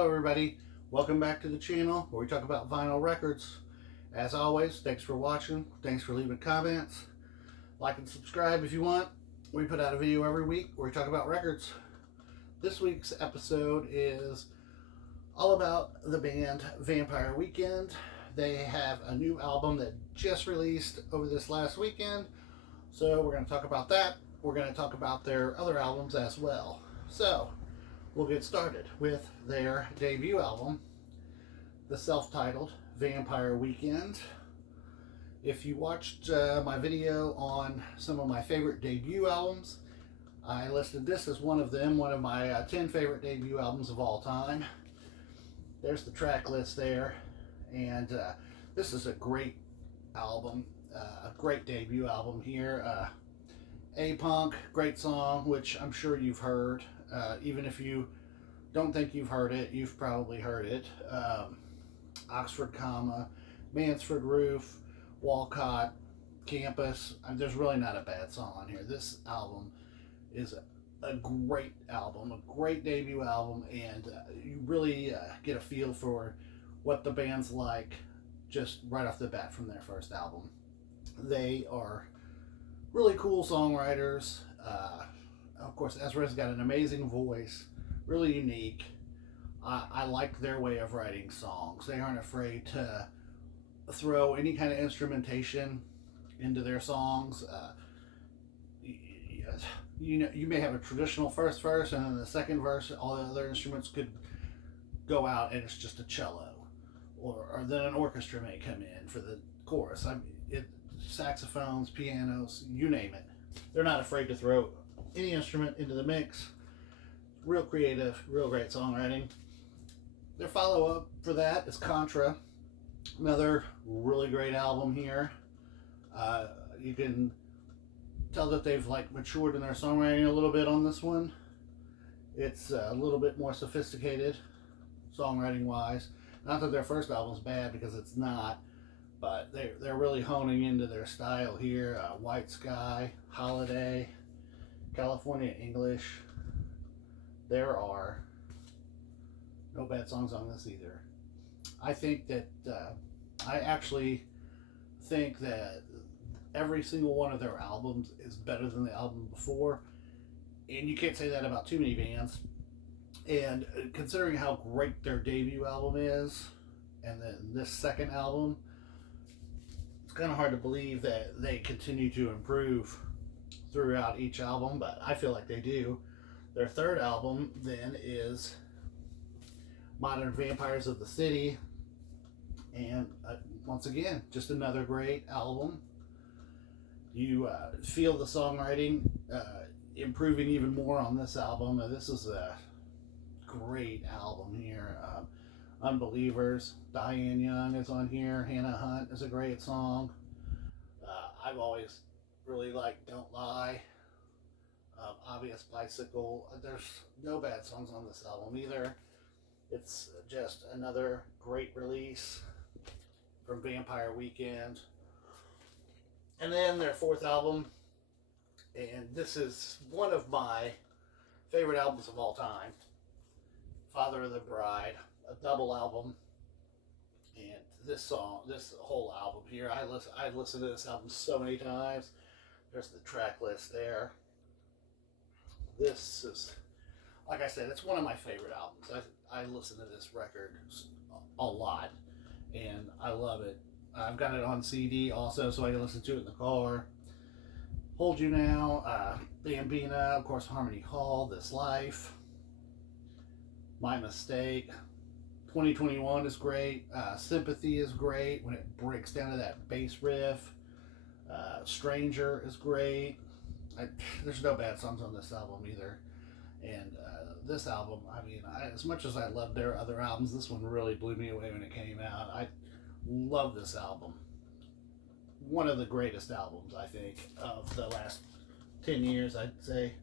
Hello everybody, welcome back to the channel where we talk about vinyl records. As always, thanks for watching, thanks for leaving comments, like and subscribe if you want. We put out a video every week where we talk about records. This week's episode is all about the band Vampire Weekend. They have a new album that just released over this last weekend, so we're going to talk about that. We're going to talk about their other albums as well. So we'll get started with their debut album, the self-titled Vampire Weekend. If you watched my video on some of my favorite debut albums, I listed this as one of them, one of my 10 favorite debut albums of all time. There's the track list there, and this is a great album, a great debut album here. A-Punk, great song, which I'm sure you've heard. Even if you don't think you've heard it, you've probably heard it. Oxford Comma, Mansford Roof, Walcott, Campus. There's really not a bad song on here. This album is a great album, a great debut album, and you really get a feel for what the band's like just right off the bat from their first album. They are really cool songwriters. Of course, Ezra's got an amazing voice, really unique. I like their way of writing songs. They aren't afraid to throw any kind of instrumentation into their songs. You may have a traditional first verse, and then the second verse, all the other instruments could go out, and it's just a cello, or then an orchestra may come in for the chorus. Saxophones, pianos, you name it. They're not afraid to throw any instrument into the mix. Real creative, real great songwriting. Their follow-up for that is Contra, another really great album here. You can tell that they've matured in their songwriting a little bit on this one. It's a little bit more sophisticated songwriting wise. Not that their first album's bad, because it's not, but they're really honing into their style here. White Sky, Holiday, California English. There are no bad songs on this either. I think that I actually think that every single one of their albums is better than the album before, and you can't say that about too many bands. And considering how great their debut album is, and then this second album, it's kind of hard to believe that they continue to improve throughout each album, but I feel like they do. Their third album then is Modern Vampires of the City, and once again, just another great album. You feel the songwriting improving even more on this album. This is a great album here. Unbelievers, Diane Young is on here. Hannah Hunt is a great song. I've always really liked Don't Lie. Obvious Bicycle. There's no bad songs on this album either. It's just another great release from Vampire Weekend. And then their fourth album, and this is one of my favorite albums of all time, Father of the Bride, a double album. And this whole album here, I've listened to this album so many times. There's the track list there. This is, like I said, it's one of my favorite albums. I listen to this record a lot, and I love it. I've got it on CD also, so I can listen to it in the car. Hold You Now, Bambina, of course, Harmony Hall, This Life, My Mistake. 2021 is great. Sympathy is great when it breaks down to that bass riff. Stranger is great. There's no bad songs on this album either. And this album, as much as I loved their other albums, this one really blew me away when it came out. I love this album. One of the greatest albums, I think, of the last 10 years, I'd say.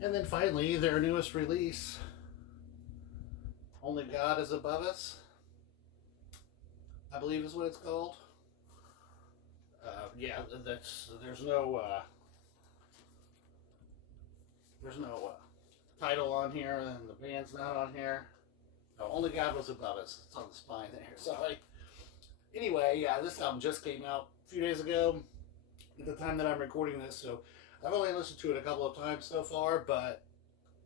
And then finally, their newest release, Only God Is Above Us, I believe is what it's called. There's no title on here, and the band's not on here. No, Only God Was Above Us. It's on the spine there. Sorry. Anyway, yeah, this album just came out a few days ago at the time that I'm recording this, so I've only listened to it a couple of times so far, but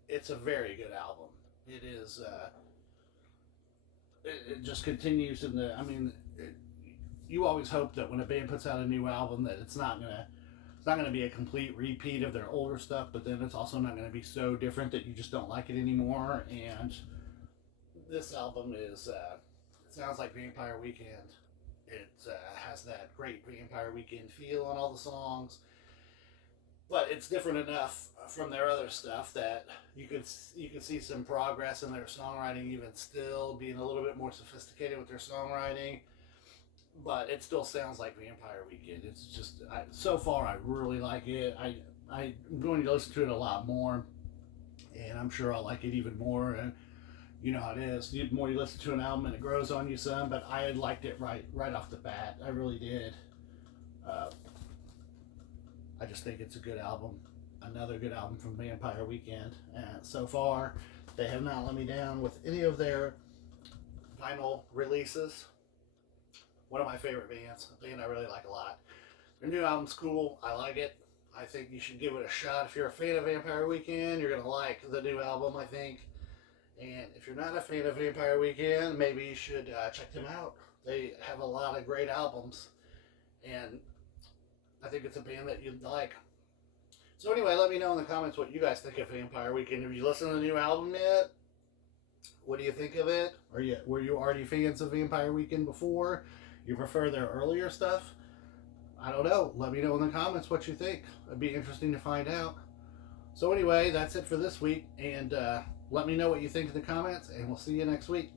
it's a very good album. It is. It just continues in the. I mean, you always hope that when a band puts out a new album that it's not gonna be a complete repeat of their older stuff, but then it's also not gonna be so different that you just don't like it anymore. And this album is. It sounds like Vampire Weekend. It has that great Vampire Weekend feel on all the songs, but it's different enough from their other stuff that you could see some progress in their songwriting, even still being a little bit more sophisticated with their songwriting. But it still sounds like Vampire Weekend. It's just so far I really like it. I'm going to listen to it a lot more, and I'm sure I'll like it even more. And you know how it is. The more you listen to an album, and it grows on you some. But I liked it right off the bat. I really did. I just think it's a good album. Another good album from Vampire Weekend. And so far, they have not let me down with any of their vinyl releases. One of my favorite bands. A band I really like a lot. Their new album's cool. I like it. I think you should give it a shot. If you're a fan of Vampire Weekend, you're going to like the new album, I think. And if you're not a fan of Vampire Weekend, maybe you should check them out. They have a lot of great albums. And I think it's a band that you'd like. So anyway, let me know in the comments what you guys think of Vampire Weekend. Have you listened to the new album yet? What do you think of it? Were you already fans of Vampire Weekend before? You prefer their earlier stuff? I don't know. Let me know in the comments what you think. It'd be interesting to find out. So anyway, that's it for this week. And let me know what you think in the comments. And we'll see you next week.